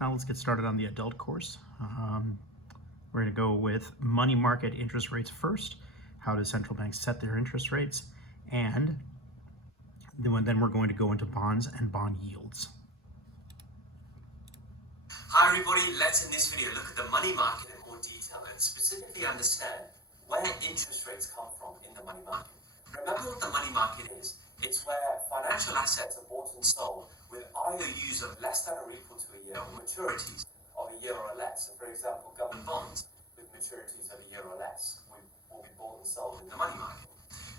Now let's get started on the adult course. We're going to go with money market interest rates first. How do central banks set their interest rates? And then we're going to go into bonds and bond yields. Hi everybody, let's in this video look at the money market in more detail and specifically understand where interest rates come from in the money market. Remember what the money market is. It's where financial assets are bought and sold with IOUs of less than or equal to a year or maturities of a year or less. So for example, government bonds with maturities of a year or less will be bought and sold in the money market.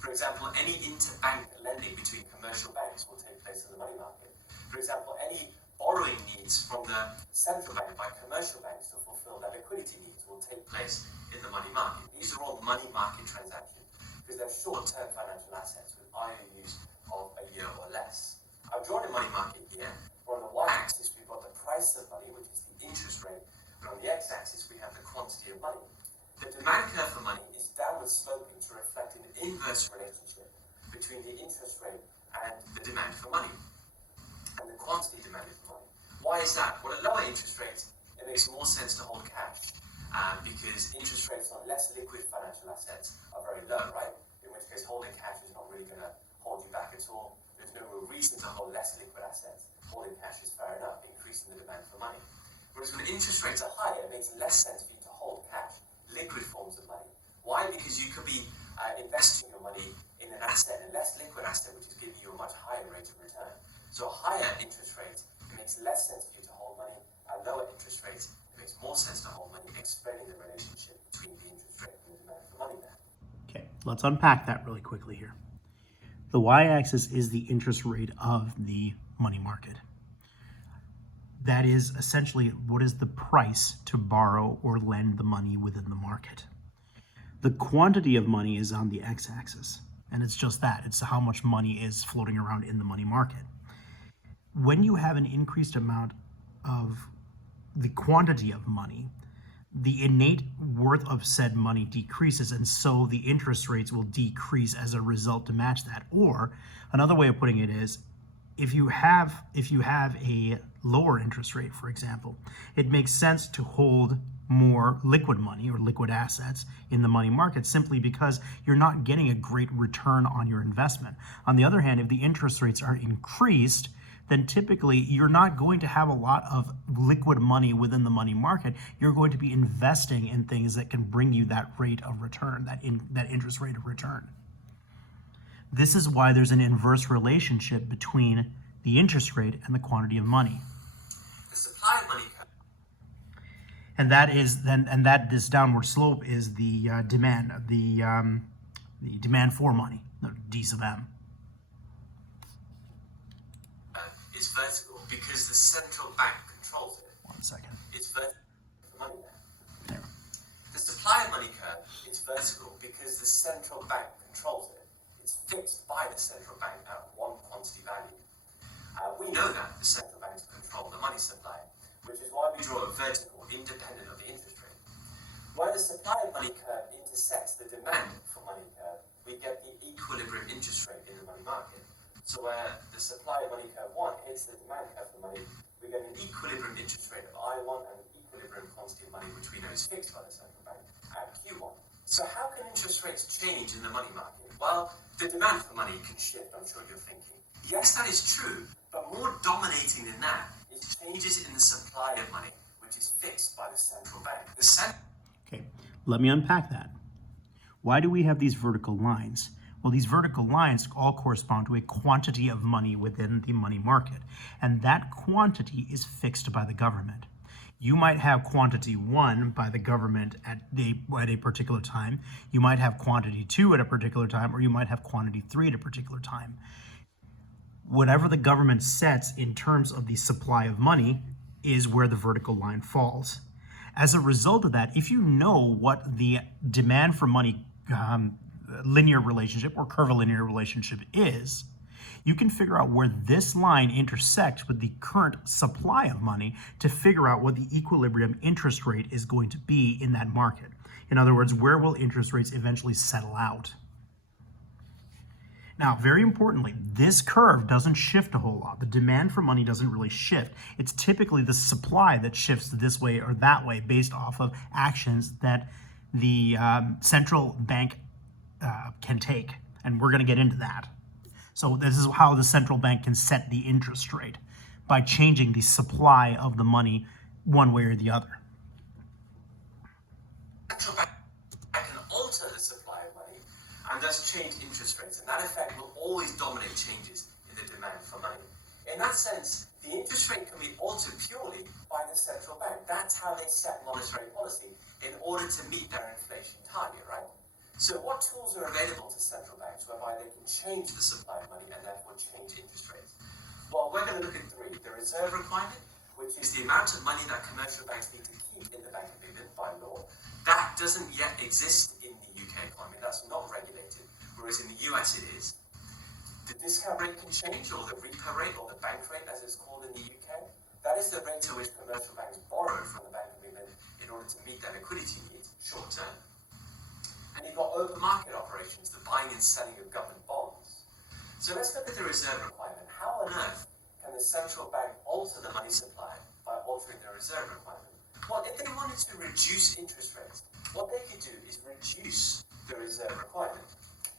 For example, any interbank lending between commercial banks will take place in the money market. For example, any borrowing needs from the central bank by commercial banks to fulfill their liquidity needs will take place in the money market. These are all money market transactions because they're short-term financial assets with IOUs of a year or less. I've drawn a money market here, where on the y-axis we've got the price of money, which is the interest rate, and on the x-axis we have the quantity of money. The demand curve for money is downward sloping to reflect an inverse relationship between the interest rate and the demand for money, and the quantity demanded for money. Why is that? Well, at lower interest rates, it makes more sense to hold cash because interest rates on less liquid financial assets are very low, right? In which case, holding cash is not really going to hold you back at all. There's no real reason to hold less liquid assets. Holding cash is fair enough, increasing the demand for money. Whereas when interest rates are higher, it makes less sense for you to hold cash, liquid forms of money. Why? Because you could be investing your money in an asset, a less liquid asset, which is giving you a much higher rate of return. So higher interest rates, it makes less sense for you to hold money. At lower interest rates, it makes more sense to hold money, explaining the relationship between the interest rate and the demand for money there. Okay, let's unpack that really quickly here. The y-axis is the interest rate of the money market. That is essentially what is the price to borrow or lend the money within the market. The quantity of money is on the x-axis, and it's just that. It's how much money is floating around in the money market. When you have an increased amount of the quantity of money, the innate worth of said money decreases, and so the interest rates will decrease as a result to match that. Or another way of putting it is, if you have a lower interest rate, for example, it makes sense to hold more liquid money or liquid assets in the money market simply because you're not getting a great return on your investment. On the other hand, if the interest rates are increased, then typically you're not going to have a lot of liquid money within the money market. You're going to be investing in things that can bring you that rate of return, that interest rate of return. This is why there's an inverse relationship between the interest rate and the quantity of money. The supply of money curve. And that is this downward slope is the demand, the demand for money, the D sub M. Is vertical because the central bank controls it. 1 second. It's vertical for money there. There. The supply of money curve is vertical because the central bank controls it. It's fixed by the central bank at one quantity value. We know that the central banks control the money supply, which is why we draw a vertical independent of the interest rate. Where the supply of money curve intersects the demand for money curve, we get the equilibrium interest rate in the money market. So where the supply of money curve 1 hits the demand curve for money, we get an equilibrium interest rate of I1 and an equilibrium quantity of money, which we know is fixed by the central bank at Q1. So how can interest rates change in the money market? Well, the demand for money can shift, I'm sure you're thinking. Yes, that is true, but more dominating than that is changes in the supply of money, which is fixed by the central bank. Okay, let me unpack that. Why do we have these vertical lines? Well, these vertical lines all correspond to a quantity of money within the money market, and that quantity is fixed by the government. You might have quantity 1 by the government at a particular time, you might have quantity 2 at a particular time, or you might have quantity 3 at a particular time. Whatever the government sets in terms of the supply of money is where the vertical line falls. As a result of that, if you know what the demand for money linear relationship or curvilinear relationship is, you can figure out where this line intersects with the current supply of money to figure out what the equilibrium interest rate is going to be in that market. In other words, where will interest rates eventually settle out? Now, very importantly, this curve doesn't shift a whole lot. The demand for money doesn't really shift. It's typically the supply that shifts this way or that way based off of actions that the central bank can take. And we're going to get into that. So this is how the central bank can set the interest rate, by changing the supply of the money one way or the other. Central bank can alter the supply of money and thus change interest rates, and that effect will always dominate changes in the demand for money. In that sense, the interest rate can be altered purely by the central bank. That's how they set monetary policy in order to meet their inflation target, right? So what tools are available to central banks whereby they can change the supply of money and therefore change interest rates? Well, we're going to look at three. The reserve requirement, which is the amount of money that commercial banks need to keep in the Bank of England by law. That doesn't yet exist in the UK economy. That's not regulated, whereas in the US it is. The discount rate can change, or the repo rate, or the bank rate as it's called in the UK. That is the rate at which commercial banks borrow from the Bank of England in order to meet their liquidity needs, short term. And you've got open market operations, the buying and selling of government bonds. So let's look at the reserve requirement. How on earth can the central bank alter the money supply by altering the reserve requirement? Well, if they wanted to reduce interest rates, what they could do is reduce the reserve requirement.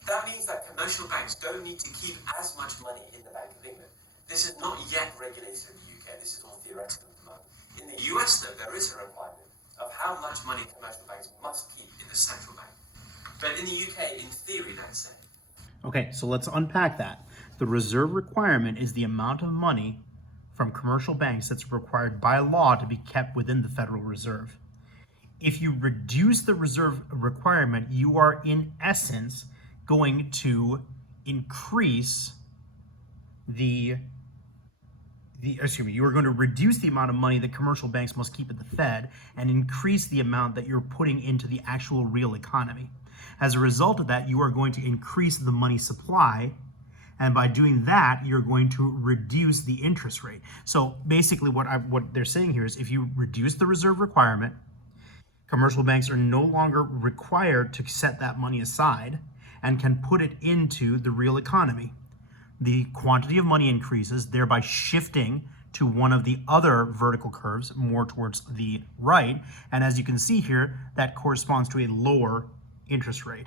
That means that commercial banks don't need to keep as much money in the Bank of England. This is not yet regulated in the UK. This is all theoretical at the moment. In the US, though, there is a requirement of how much money commercial banks must keep in the central bank. But in the UK, in theory, let's say. Okay, so let's unpack that. The reserve requirement is the amount of money from commercial banks that's required by law to be kept within the Federal Reserve. If you reduce the reserve requirement, you are in essence going to increase you are going to reduce the amount of money that commercial banks must keep at the Fed and increase the amount that you're putting into the actual real economy. As a result of that, you are going to increase the money supply, and by doing that, you're going to reduce the interest rate. So basically what they're saying here is if you reduce the reserve requirement, commercial banks are no longer required to set that money aside and can put it into the real economy. The quantity of money increases, thereby shifting to one of the other vertical curves more towards the right. And as you can see here, that corresponds to a lower interest rate.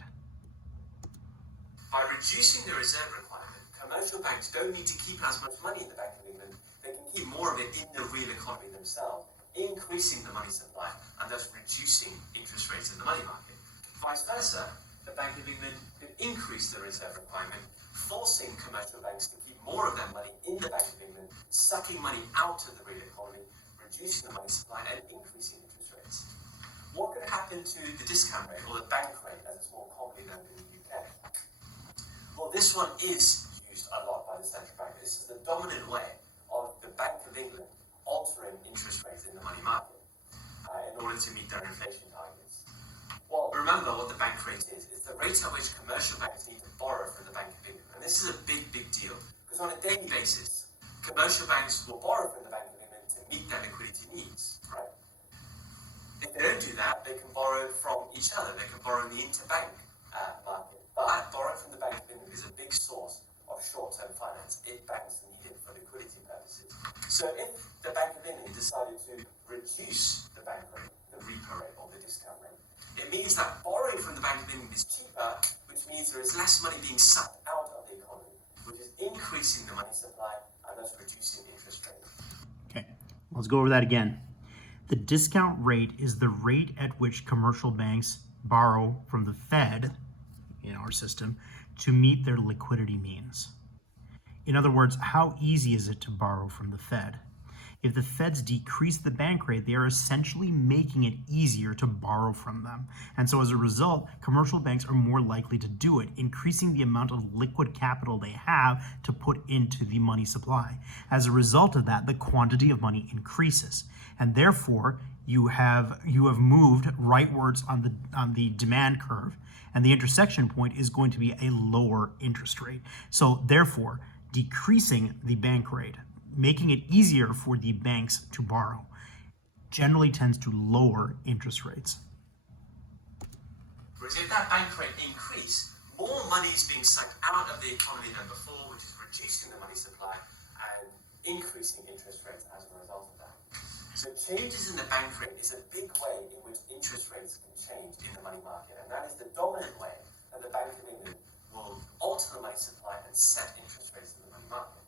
By reducing the reserve requirement, commercial banks don't need to keep as much money in the Bank of England. They can keep more of it in the real economy themselves, increasing the money supply and thus reducing interest rates in the money market. Vice versa, the Bank of England could increase the reserve requirement, forcing commercial banks to keep more of their money in the Bank of England, sucking money out of the real economy, reducing the money supply and increasing interest rates. What could happen to the discount rate, or the bank rate as it's more commonly known in the UK? Well, this one is used a lot by the central bank. This is the dominant way of the Bank of England altering interest rates in the money market in order to meet their inflation targets. Well, remember what the bank rate is. It's the rate at which commercial banks need to borrow from the Bank of England. And this is a big, big deal, because on a daily basis, commercial banks will borrow from the Bank of England to meet their liquidity needs, right? If they don't do that, they can borrow from each other. They can borrow in the interbank market. But borrowing from the Bank of England is a big source of short-term finance if banks need it for liquidity purposes. So if the Bank of England decided to reduce the bank rate, the repo rate, or the discount rate, it means that borrowing from the Bank of England is cheaper, which means there is less money being sucked out of the economy, which is increasing the money supply and thus reducing interest rates. Okay, let's go over that again. The discount rate is the rate at which commercial banks borrow from the Fed, in our system, to meet their liquidity needs. In other words, how easy is it to borrow from the Fed? If the Feds decrease the bank rate, they are essentially making it easier to borrow from them. And so as a result, commercial banks are more likely to do it, increasing the amount of liquid capital they have to put into the money supply. As a result of that, the quantity of money increases. And therefore, you have moved rightwards on the demand curve, and the intersection point is going to be a lower interest rate. So therefore, decreasing the bank rate, making it easier for the banks to borrow, generally tends to lower interest rates. Whereas if that bank rate increase, more money is being sucked out of the economy than before, which is reducing the money supply and increasing interest rates as a result of that. So changes in the bank rate is a big way in which interest rates can change in the money market, and that is the dominant way that the Bank of England will alter the money supply and set interest rates in the money market.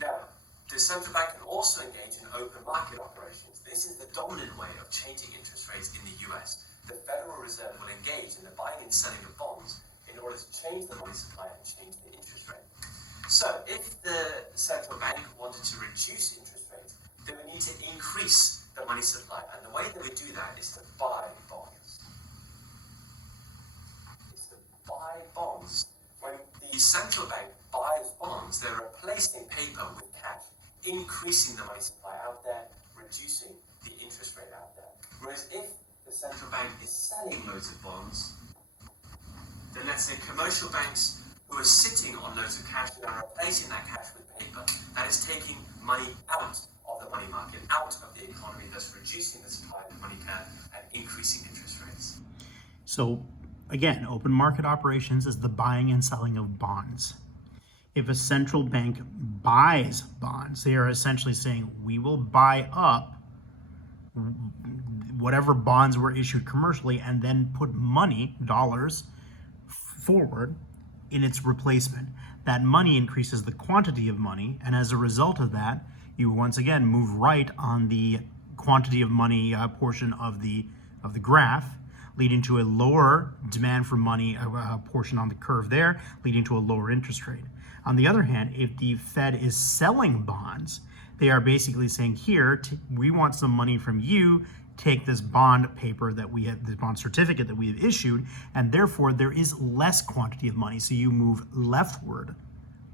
Now, the central bank can also engage in open market operations. This is the dominant way of changing interest rates in the US. The Federal Reserve will engage in the buying and selling of bonds in order to change the money supply and change the interest rate. So, if the central bank wanted to reduce interest rates, they would need to increase the money supply. And the way that we do that is to buy bonds. It's to buy bonds. When the central bank buys bonds, they're replacing paper with cash, increasing the money supply out there, reducing the interest rate out there. Whereas if the central bank is selling loads of bonds, then let's say commercial banks who are sitting on loads of cash and are replacing that cash with paper, that is taking money out of the money market, out of the economy, thus reducing the supply of the money can and increasing interest rates. So again, open market operations is the buying and selling of bonds. If a central bank buys bonds, they are essentially saying, we will buy up whatever bonds were issued commercially and then put money, dollars, forward in its replacement. That money increases the quantity of money, and as a result of that, you once again move right on the quantity of money portion of the graph, leading to a lower demand for money portion on the curve there, leading to a lower interest rate. On the other hand, if the Fed is selling bonds, they are basically saying, here, we want some money from you, take this bond paper that we have, this bond certificate that we have issued, and therefore there is less quantity of money. So you move leftward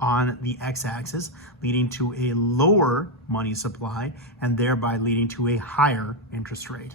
on the x-axis, leading to a lower money supply, and thereby leading to a higher interest rate.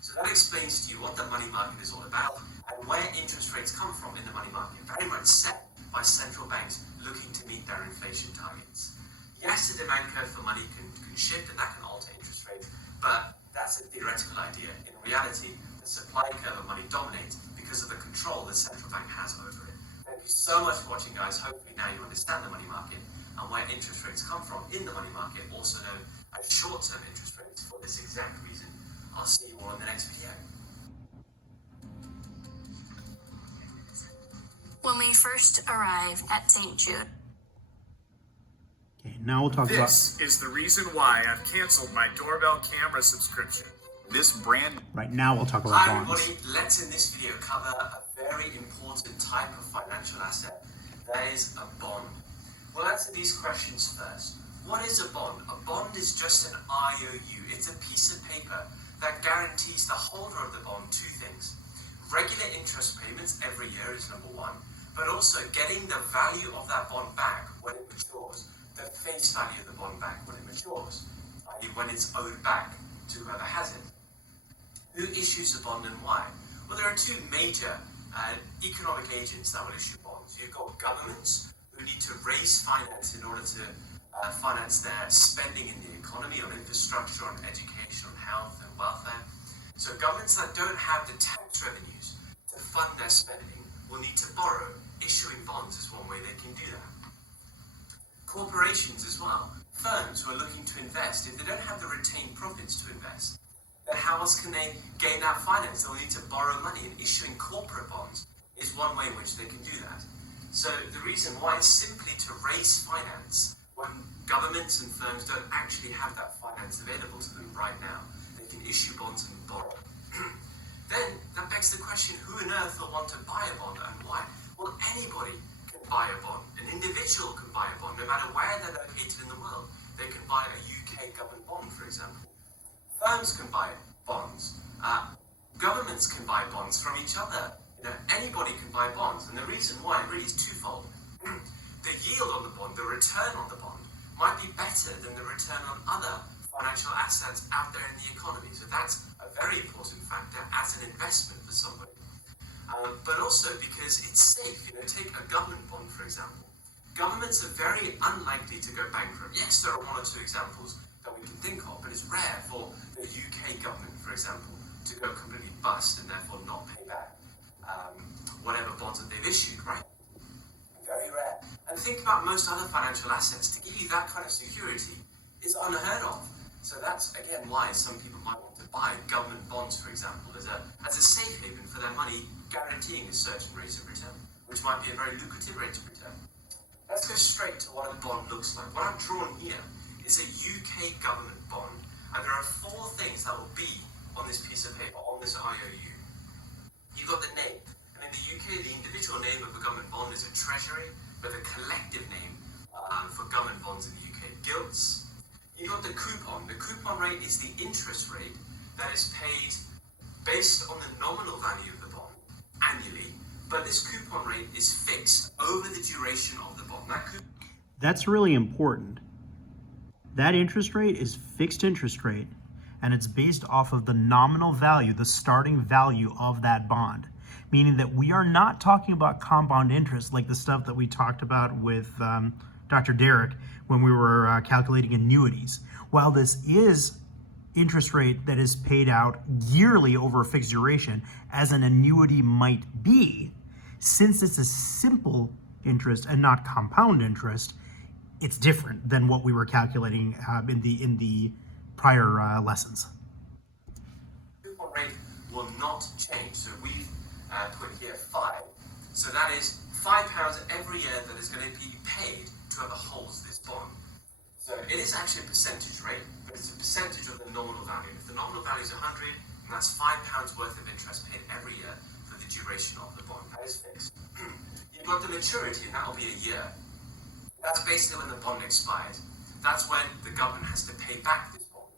So that explains to you what the money market is all about and where interest rates come from in the money market, very much set by central banks looking to meet their inflation targets. Yes, the demand curve for money can shift and that can alter interest rates, but that's a theoretical idea. In reality, the supply curve of money dominates because of the control the central bank has over it. Thank you so much for watching, guys. Hopefully now you understand the money market and where interest rates come from in the money market, also known as short-term interest rates, for this exact reason. I'll see you all in the next video. When we first arrived at St. Jude. Okay, now we'll talk about... This is the reason why I've canceled my doorbell camera subscription. This brand... Right now we'll talk about Hi bonds. everybody, let's in this video cover a very important type of financial asset. That is a bond. We'll answer these questions first. What is a bond? A bond is just an IOU. It's a piece of paper that guarantees the holder of the bond two things. Regular interest payments every year is number one, but also getting the value of that bond back when it matures, the face value of the bond back when it matures, i.e. when it's owed back to whoever has it. Who issues a bond and why? Well, there are two major economic agents that will issue bonds. You've got governments who need to raise finance in order to finance their spending in the economy, on infrastructure, on education, on health and welfare. So governments that don't have the tax revenues to fund their spending will need to borrow. Issuing bonds is one way they can do that. Corporations as well, firms who are looking to invest, if they don't have the retained profits to invest, then how else can they gain that finance? They'll need to borrow money, and issuing corporate bonds is one way in which they can do that. So the reason why is simply to raise finance when governments and firms don't actually have that finance available to them right now. They can issue bonds and borrow. Then that begs the question, who on earth will want to buy a bond and why? Well, anybody can buy a bond. An individual can buy a bond, no matter where they're located in the world. They can buy a UK government bond, for example. Firms can buy bonds. Governments can buy bonds from each other. Anybody can buy bonds. And the reason why really is twofold. The yield on the bond, the return on the bond, might be better than the return on other financial assets out there in the economy. So that's a very important factor as an investment for somebody. But also because it's safe. Take a government bond, for example. Governments are very unlikely to go bankrupt. Yes, there are one or two examples that we can think of, but it's rare for the UK government, for example, to go completely bust and therefore not pay back whatever bonds that they've issued, right? Very rare. And think about most other financial assets. To give you that kind of security is unheard of. So that's, again, why some people might want to buy government bonds, for example, as a safe haven for their money, guaranteeing a certain rate of return, which might be a very lucrative rate of return. Let's go straight to what a bond looks like. What I've drawn here is a UK government bond, and there are 4 things that will be on this piece of paper, on this IOU. You've got the name, and in the UK, the individual name of a government bond is a treasury, but the collective name for government bonds in the UK, gilts. You've got the coupon. The coupon rate is the interest rate that is paid based on the nominal value of the bond annually, but this coupon rate is fixed over the duration of the bond. That's really important. That interest rate is fixed interest rate, and it's based off of the nominal value, the starting value of that bond. Meaning that we are not talking about compound interest like the stuff that we talked about with Dr. Derek when we were calculating annuities. While this is interest rate that is paid out yearly over a fixed duration, as an annuity might be, since it's a simple interest and not compound interest, it's different than what we were calculating in the prior lessons. Coupon rate will not change. So we've put here 5. So that is £5 every year that is going to be paid to whoever holds this bond. So it is actually a percentage rate, but it's a percentage of the nominal value. If the nominal value is 100, and that's £5 worth of interest paid every year for the duration of the bond. That is fixed. You've got the maturity, and that will be a year. That's basically when the bond expires. That's when the government has to pay back this bond.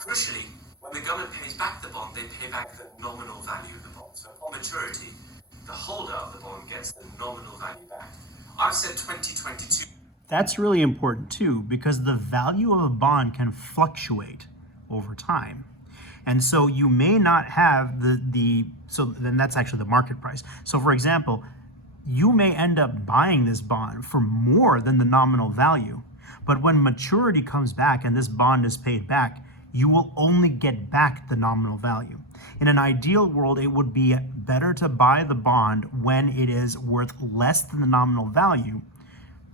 Crucially, when the government pays back the bond, they pay back the nominal value of the bond. So upon maturity, the holder of the bond gets the nominal value back. I've said 2022. That's really important too, because the value of a bond can fluctuate over time. And so you may not have so then that's actually the market price. So for example, you may end up buying this bond for more than the nominal value. But when maturity comes back and this bond is paid back, you will only get back the nominal value. In an ideal world, it would be better to buy the bond when it is worth less than the nominal value.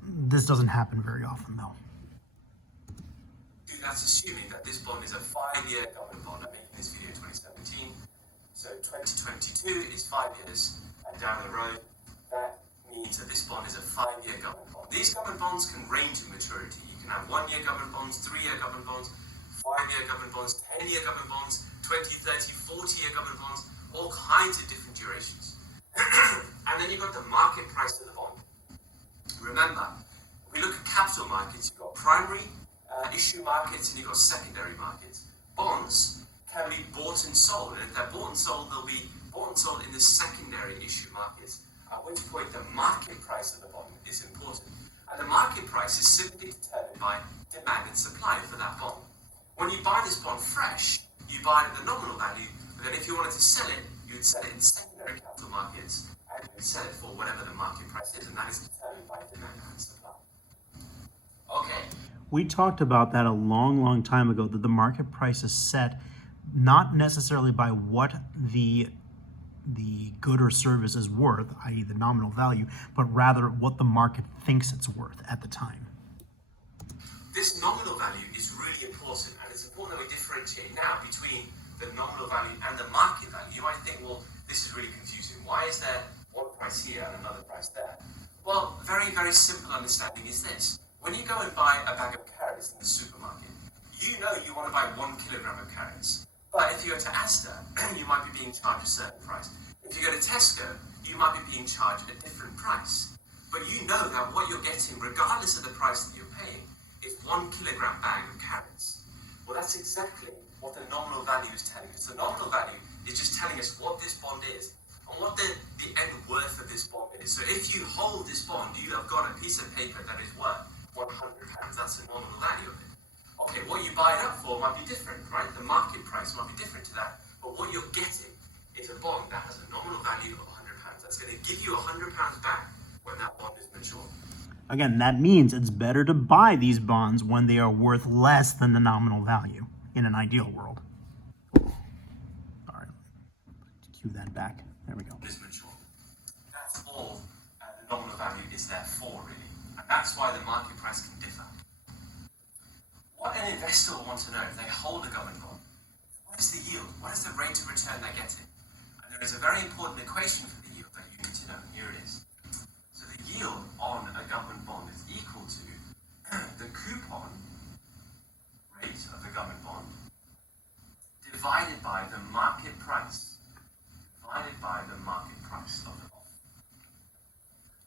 This doesn't happen very often, though. That's assuming that this bond is a 5-year government bond. I'm making this video in 2017. So 2022 is 5 years down the road. That means that this bond is a 5-year government bond. These government bonds can range in maturity. You can have 1-year government bonds, 3-year government bonds, 5-year government bonds, 10-year government bonds, 20, 30, 40-year government bonds, all kinds of different durations. And then you've got the market price of the bond. Remember, if we look at capital markets, you've got primary issue markets and you've got secondary markets. Bonds can be bought and sold, and if they're bought and sold, they'll be bought and sold in the secondary issue markets, at which point the market price of the bond is important. And the market price is simply determined by demand and supply for that bond. When you buy this bond fresh, you buy it at the nominal value, but then if you wanted to sell it, you would sell it in secondary capital markets, and you would sell it for whatever the market price is, and that is determined by demand and supply. Okay. We talked about that a long time ago, that the market price is set not necessarily by what the good or service is worth, i.e. the nominal value, but rather what the market thinks it's worth at the time. This nominal value is really important, and it's important that we differentiate now between the nominal value and the market value. You might think, well, this is really confusing. Why is there one price here and another price there? Well, very, very simple understanding is this. When you go and buy a bag of carrots in the supermarket, you know you want to buy 1 kilogram of carrots. But if you go to Asda, you might be being charged a certain price. If you go to Tesco, you might be being charged a different price. But you know that what you're getting, regardless of the price that you're paying, is 1 kilogram bag of carrots. Well, that's exactly what the nominal value is telling us. The nominal value is just telling us what this bond is and what the end worth of this bond is. So if you hold this bond, you have got a piece of paper that is worth £100. That's the nominal value of it. Okay, what you buy it up for might be different, right? The market price might be different to that. But what you're getting is a bond that has a nominal value of £100. That's going to give you £100 back when that bond is mature. Again, that means it's better to buy these bonds when they are worth less than the nominal value in an ideal world. All right, cue that back. There we go. Is mature. That's all the nominal value is there for, really. And that's why the market price can differ. What an investor will want to know if they hold a government bond, what is the yield? What is the rate of return they're getting? And there is a very important equation for the yield that you need to know. Here it is. So the yield on a government bond is equal to the coupon rate of the government bond divided by the market price. Divided by the market price of the bond.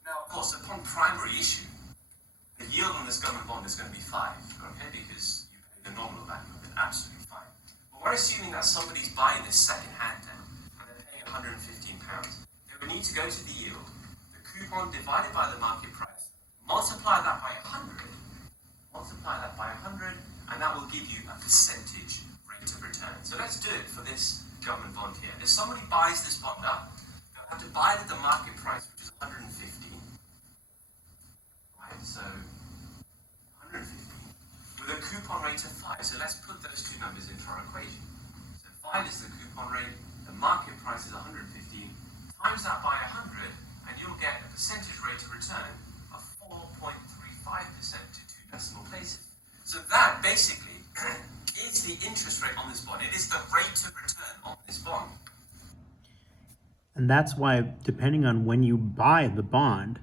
Now, of course, upon primary issue, the yield on this government bond is going to be 5, okay, because you pay the nominal value of it, absolutely fine. But we're assuming that somebody's buying this second hand then, and they're paying £115. They would need to go to the yield, the coupon divided by the market price, multiply that by 100, and that will give you a percentage rate of return. So let's do it for this government bond here. If somebody buys this bond up, they'll have to buy it at the market price, which is 115. Right, so 115 with a coupon rate of 5. So let's put those two numbers into our equation. So 5 is the coupon rate, the market price is 115. Times that by 100, and you'll get a percentage rate of return of 4.35% to 2 decimal places. So that basically is the interest rate on this bond. It is the rate of return on this bond. And that's why, depending on when you buy the bond,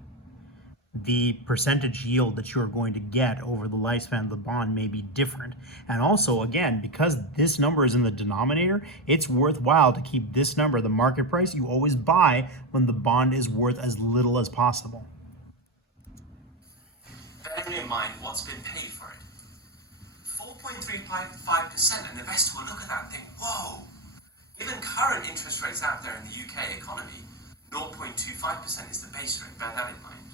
the percentage yield that you're going to get over the lifespan of the bond may be different. And also, again, because this number is in the denominator, it's worthwhile to keep this number, the market price, you always buy when the bond is worth as little as possible. Bearing in mind what's been paid for it. 4.355%, an investor will look at that and think, whoa, given current interest rates out there in the UK economy, 0.25% is the base rate, bear that in mind.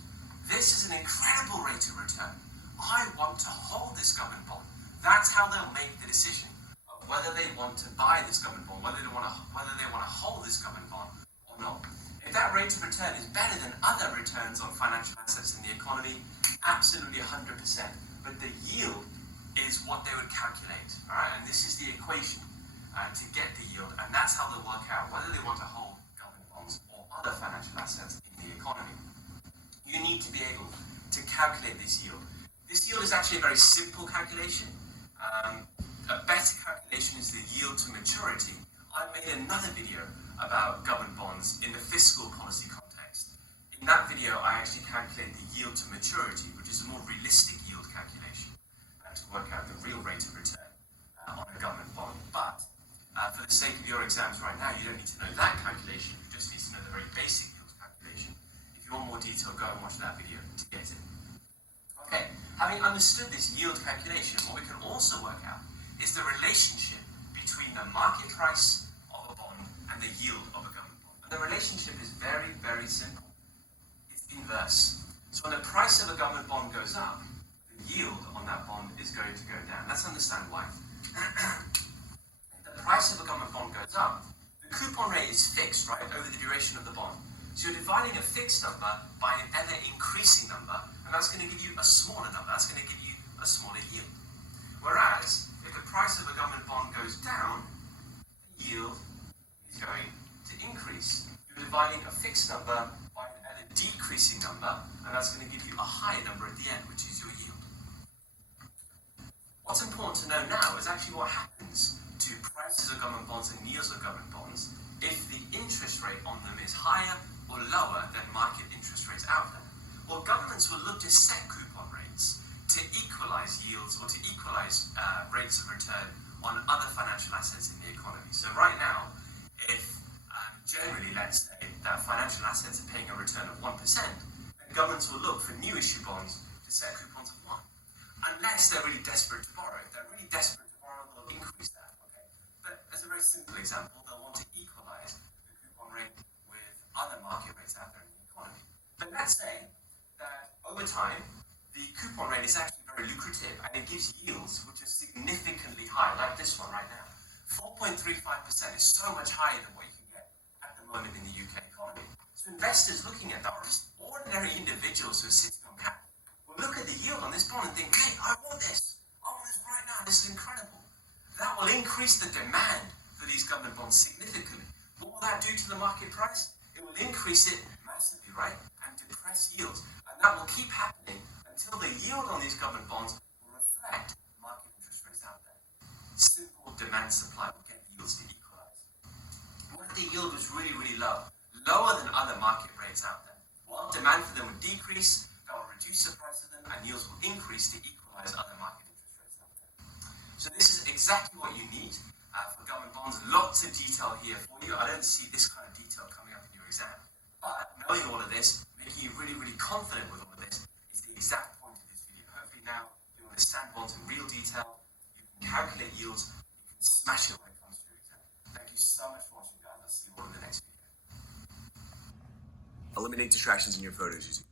This is an incredible rate of return. I want to hold this government bond. That's how they'll make the decision of whether they want to buy this government bond, whether they want to hold this government bond or not. If that rate of return is better than other returns on financial assets in the economy, absolutely 100%. But the yield is what they would calculate, all right? And this is the equation to get the yield, and that's how they'll work out whether they want to hold government bonds or other financial assets in the economy. You need to be able to calculate this yield. This yield is actually a very simple calculation. A better calculation is the yield to maturity. I made another video about government bonds in the fiscal policy context. In that video, I actually calculate the yield to maturity, which is a more realistic yield calculation to work out the real rate of return on a government bond. But for the sake of your exams right now, you don't need to know that calculation. You just need to know the very basic yield calculation. If you want more detail, go and watch that video to get it. Okay, having understood this yield calculation, what we can also work out is the relationship between the market price of a bond and the yield of a government bond. And the relationship is very, very simple. It's inverse. So when the price of a government bond goes up, the yield on that bond is going to go down. Let's understand why. If the price of a government bond goes up, the coupon rate is fixed, right, over the duration of the bond. So you're dividing a fixed number by an ever-increasing number, and that's going to give you a smaller number. That's going to give you a smaller yield. Whereas, if the price of a government bond goes down, the yield is going to increase. You're dividing a fixed number by an ever-decreasing number, and that's going to give you a higher number at the end, which is your yield. What's important to know now is actually what happens to prices of government bonds and yields of government bonds if the interest rate on them is higher or lower than market interest rates out there. Well, governments will look to set coupon rates to equalize yields or to equalize rates of return on other financial assets in the economy. So right now, if generally, let's say, that financial assets are paying a return of 1%, then governments will look for new issue bonds to set coupons of 1. Unless they're really desperate to borrow. If they're really desperate to borrow, they'll increase that. Okay? But as a very simple example, they'll want to equalize the coupon rate with other market rates out there in the economy. But let's say that over time, the coupon rate is actually very lucrative and it gives yields which are significantly high, like this one right now. 4.35% is so much higher than what you can get at the moment in the UK economy. So investors looking at that, or just ordinary individuals who are sitting on cash, will look at the yield on this bond and think, hey, I want this. I want this right now. This is incredible. That will increase the demand for these government bonds significantly. What will that do to the market price? It will increase it massively, right? And depress yields. And that will keep happening until the yield on these government bonds will reflect market interest rates out there. Simple demand supply will get yields to equalize. What if the yield was really, really low? Lower than other market rates out there. Well, demand for them would decrease, that will reduce the price of them, and yields will increase to equalize other market interest rates out there. So this is exactly what you need for government bonds. Lots of detail here for you. I don't see this kind of detail coming up in your exam. But knowing all of this, making you really, really confident with all of this, is the exact point of this video. Hopefully now you understand bonds in real detail, you can calculate yields, you can smash it when it comes to your exam. Thank you so much for watching, guys. I'll see you all in the next video. Eliminate distractions in your photos using